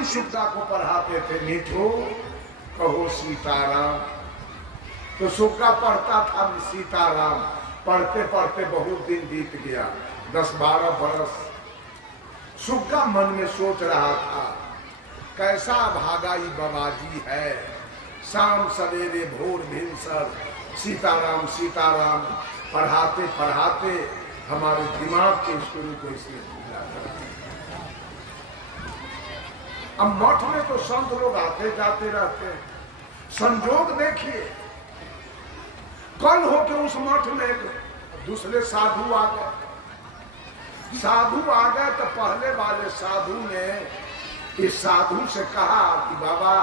दिन सुग्गा को पढ़ाते थे, मीठो कहो सीताराम। तो सुग्गा पढ़ता था सीताराम, पढ़ते पढ़ते बहुत दिन बीत गया, 10-12 बरस। सुग्गा मन में सोच रहा था, कैसा भागाई बाबाजी है, शाम सवेरे भोर भिनसर सीताराम सीताराम पढ़ाते पढ़ाते हमारे दिमाग के स्कूल को इसलिए भूला कर। अब मठ में तो संत लोग आते जाते रहते हैं। संजोग देखिए, कल हो के उस मठ में दूसरे साधु आ गए। साधु आ गए तो पहले वाले साधु ने इस साधु से कहा कि बाबा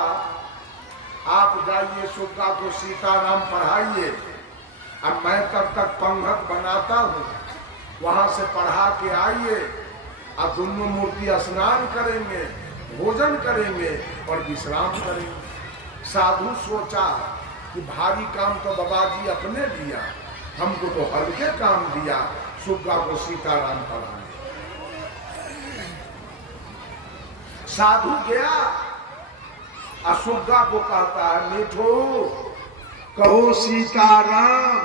आप जाइए सुग्गा को सीताराम पढ़ाइए, अब मैं तब तक पंगत बनाता हूँ, वहां से पढ़ा के आइए, अब दोनों मूर्ति स्नान करेंगे, भोजन करेंगे और विश्राम करेंगे। साधु सोचा कि भारी काम तो बाबाजी अपने दिया, हमको तो हल्के काम दिया, सुग्गा को सीताराम पढ़ाने। साधु गया, सुग्गा को कहता है, मीठो कहो सीताराम।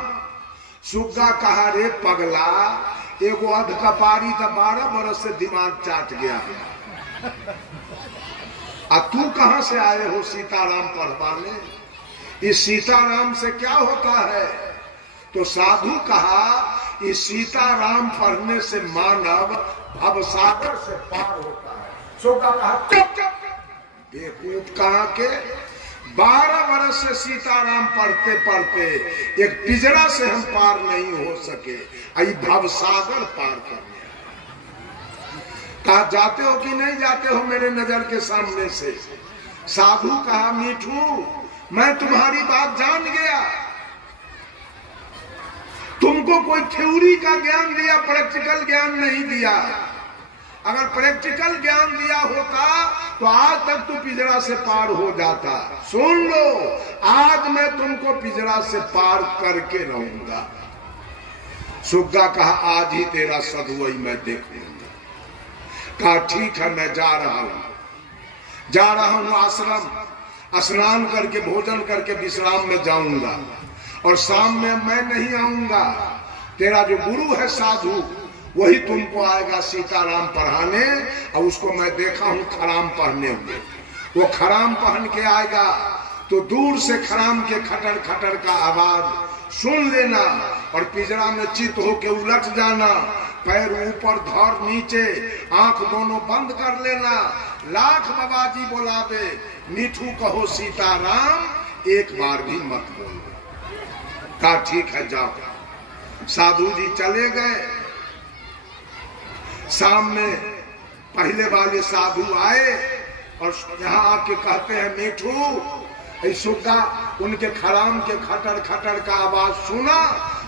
सुग्गा कहा, रे पगला, एगो अध कपारी तो 12 बरस से दिमाग चाट गया, तू कहां से आए हो सीताराम पढ़वाने? इस सीताराम से क्या होता है? तो साधु कहा, इस सीताराम पढ़ने से मानव भवसागर से पार होता है। सुग्गा कहा, चुप चुप, बेवकूफ कहां के, 12 वर्ष से सीताराम पढ़ते पढ़ते एक पिंजरा से हम पार नहीं हो सके, आई भवसागर पार करने। कहा, जाते हो कि नहीं जाते हो मेरे नजर के सामने से? साधु कहा, मीठू मैं तुम्हारी बात जान गया, तुमको कोई थ्योरी का ज्ञान दिया, प्रैक्टिकल ज्ञान नहीं दिया। अगर प्रैक्टिकल ज्ञान दिया होता तो आज तक तू पिंजरा से पार हो जाता। सुन लो, आज मैं तुमको पिंजरा से पार करके रहूंगा। सुग्गा कहा, आज ही तेरा सदुवई मैं देखूंगा। कहा, ठीक है, मैं जा रहा हूं आश्रम, स्नान करके भोजन करके विश्राम में जाऊंगा, और शाम में मैं नहीं आऊंगा। तेरा जो गुरु है साधु, वही तुमको आएगा सीताराम पढ़ाने, और उसको मैं देखा हूं खराम पहने हुए। वो खराम पहन के आएगा तो दूर से खराम के खटर खटर का आवाज सुन लेना, और पिंजरा में चित होके उलट जाना, पैर ऊपर धर नीचे, आंख दोनों बंद कर लेना। लाख बाबाजी बोलावे, मीठू कहो सीताराम, एक बार भी मत बोलो। कहा, ठीक है, जाओ। साधु जी चले गए। शाम में पहले वाले साधु आए और यहाँ आके कहते हैं, मीठू, सुग्गा उनके खराम के खटर खटर का आवाज सुना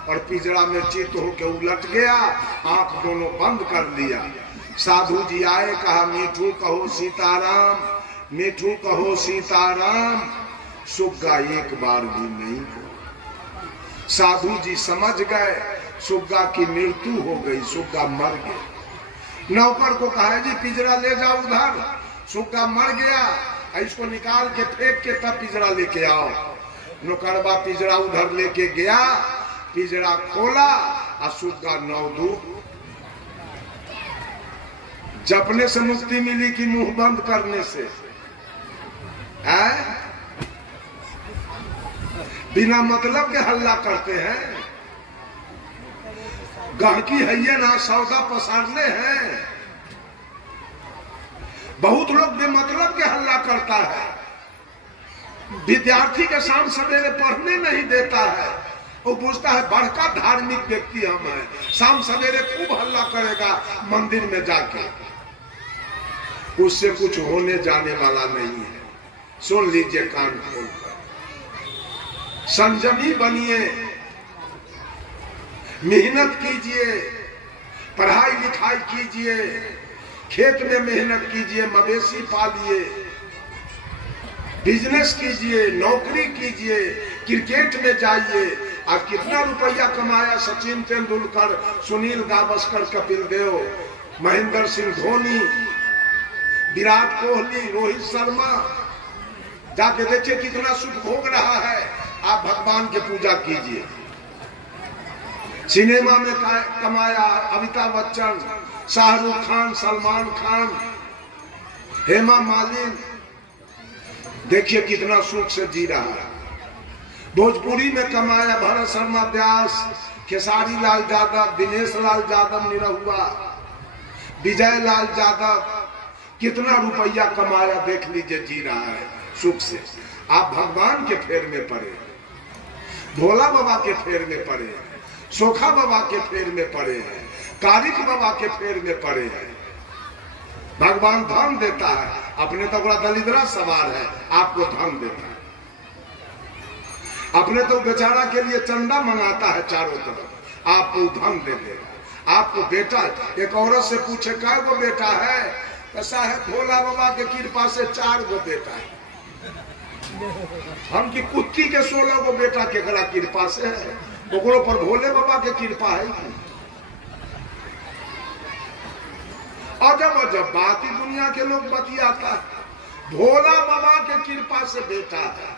और पिंजरा में चित होके उलट गया, आंख दोनों बंद कर लिया। साधु जी आए, कहा, मीठू कहो सीताराम, मीठू कहो सीताराम। सुग्गा एक बार भी नहीं बोला। साधु जी समझ गए सुग्गा की मृत्यु हो गई, सुग्गा मर गया। नौकर को कहा, जी पिंजरा ले जाओ उधर, सुग्गा मर गया, इसको निकाल के फेंक के तब पिंजरा लेके आओ। नौकरबा पिंजरा उधर लेके गया, पिंजरा खोला और सुग्गा 9 दूर। जपने से मुक्ति मिली कि मुंह बंद करने से? है? बिना मतलब के हल्ला करते हैं। गहकी है ये ना, सौदा पसारने हैं। बहुत लोग बेमतलब के हल्ला करता है। विद्यार्थी के शाम सवेरे पढ़ने नहीं देता है, वो पूछता है बड़का धार्मिक व्यक्ति हम है, शाम सवेरे खूब हल्ला करेगा मंदिर में जाके। उससे कुछ होने जाने वाला नहीं है। सुन लीजिए कान खोलकर, संयमी बनिए, मेहनत कीजिए, पढ़ाई लिखाई कीजिए, खेत में मेहनत कीजिए, मवेशी पालिए, बिजनेस कीजिए, नौकरी कीजिए, क्रिकेट में जाइए। आज कितना रुपया कमाया सचिन तेंदुलकर, सुनील गावस्कर, कपिल देव, महेंद्र सिंह धोनी, विराट कोहली, रोहित शर्मा, जाके देखिए कितना सुख भोग रहा है। आप भगवान की पूजा कीजिए। सिनेमा में कमाया अमिताभ बच्चन, शाहरुख खान, सलमान खान, हेमा मालिनी, देखिए कितना सुख से जी रहा है। भोजपुरी में कमाया भरत शर्मा व्यास, खेसारी लाल यादव, दिनेश लाल यादव निरहुआ, विजय लाल यादव, कितना रुपया कमाया देख लीजिए, जी रहा है सुख से। आप भगवान के फेर में पड़े, भोला बाबा के फेर में पड़े, सोखा बाबा के फेर में पड़े हैं, कारिक बाबा के फेर में पड़े हैं। भगवान धन देता है, अपने तो बड़ा दलिद्रा सवार है, आपको धन देता है। अपने तो बेचारा के लिए चंदा मंगाता है चारों तरफ, आपको धन दे देगा। आपको बेटा, एक औरत से पूछे कै गो बेटा है, ऐसा है भोला बाबा के कृपा से 4 गो बेटा है। हम की कुत्ती के 16 गो बेटा केकरा कृपा से है, ओकरो पर भोले बाबा के कृपा है। अजब अजब बात ही दुनिया के लोग बतियाता है। भोला बाबा के कृपा से बेटा है,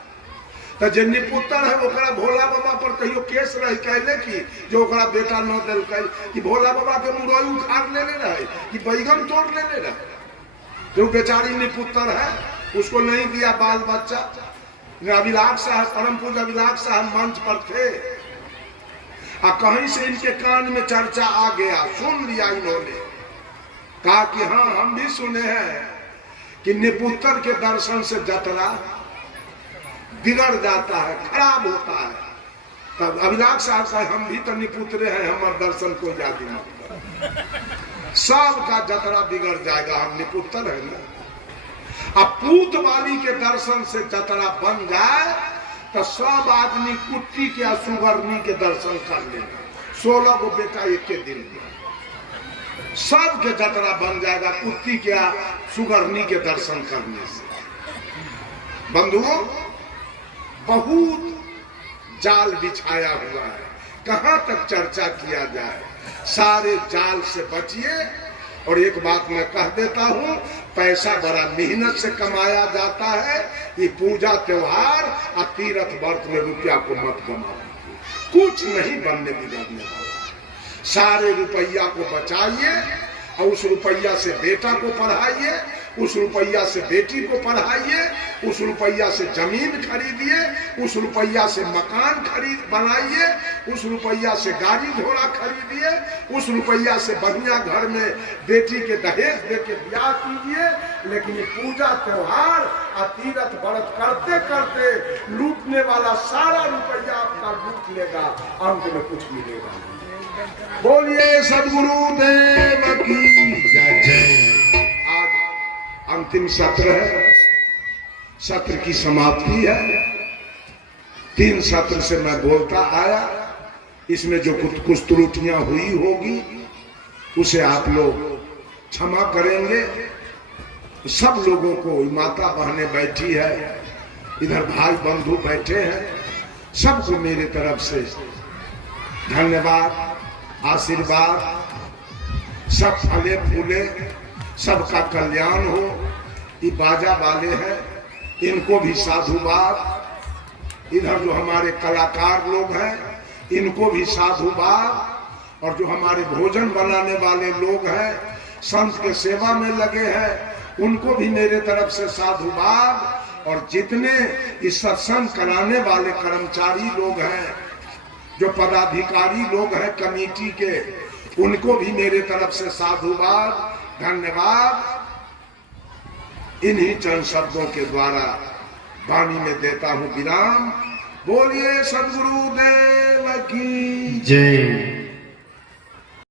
तो जे निपुत्र है ओकरा भोला बाबा पर कहियो केस रही कहले कि जो ओकरा बेटा न दिल कि भोला बाबा के मुरई उखाड़ लेने रहे कि बैगन तोड़ लेने रहे। जो बेचारी निपुत्र है, उसको नहीं दिया बाल बच्चा। अभिलाष साहब, परम पूज्य अभिलाष साहब मंच पर थे, और कहीं से इनके कान में चर्चा आ गया, सुन लिया इन्होंने, कहा कि हाँ हम भी सुने हैं कि निपुत्र के दर्शन से जतरा बिगड़ जाता है, खराब होता है। तब अभिलाष साहब साहब हम भी तो निपुत्र हैं, हमारे दर्शन को याद मत करो, सबका जतरा बिगड़ जाएगा, हम निपुत्र है ना। अब पूत वाली के दर्शन से जतरा बन जाए तो सब आदमी कुत्ती के सुगरनी के दर्शन कर लेगा। 16 गो बेटा एक के दिन में सब के जतरा बन जाएगा कुत्ती के सुगरनी के दर्शन करने से। बंधुओं, बहुत जाल बिछाया हुआ है, कहां तक चर्चा किया जाए। सारे जाल से बचिए। और एक बात मैं कह देता हूं, पैसा बड़ा मेहनत से कमाया जाता है। ये पूजा त्योहार और तीर्थ व्रत में रुपया को मत गमाओ, कुछ नहीं बनने बिगड़ने वाला। सारे रुपया को बचाइए और उस रुपया से बेटा को पढ़ाइए, उस रुपया से बेटी को पढ़ाइए, उस रुपया से जमीन खरीदिए, उस रुपया से मकान बनाइए, उस रुपया से गाड़ी घोड़ा खरीदिए, उस रुपया से बढ़िया घर में बेटी के दहेज दे के ब्याह कीजिए। लेकिन पूजा त्योहार और तीर्थ व्रत करते करते लूटने वाला सारा रुपया आपका लूट लेगा, अंत में कुछ मिलेगा। बोलिए सद्गुरुदेव की जय। अंतिम सत्र है, सत्र की समाप्ति है। 3 सत्र से मैं बोलता आया, इसमें जो कुछ त्रुटियां हुई होगी उसे आप लोग क्षमा करेंगे। सब लोगों को, माता बहनें बैठी है, इधर भाई बंधु बैठे हैं, सबको मेरे तरफ से धन्यवाद, आशीर्वाद। सब फले फूले, सबका कल्याण हो। ये बाजा वाले हैं, इनको भी साधुवाद। इधर जो हमारे कलाकार लोग हैं, इनको भी साधुवाद। और जो हमारे भोजन बनाने वाले लोग हैं, संत के सेवा में लगे हैं, उनको भी मेरे तरफ से साधुवाद। और जितने इस सत्संग कराने वाले कर्मचारी लोग हैं, जो पदाधिकारी लोग हैं कमेटी के, उनको भी मेरे तरफ से साधुवाद, धन्यवाद। इन्हीं चंद शब्दों के द्वारा वाणी में देता हूं विराम। बोलिए सद्गुरुदेव की जय।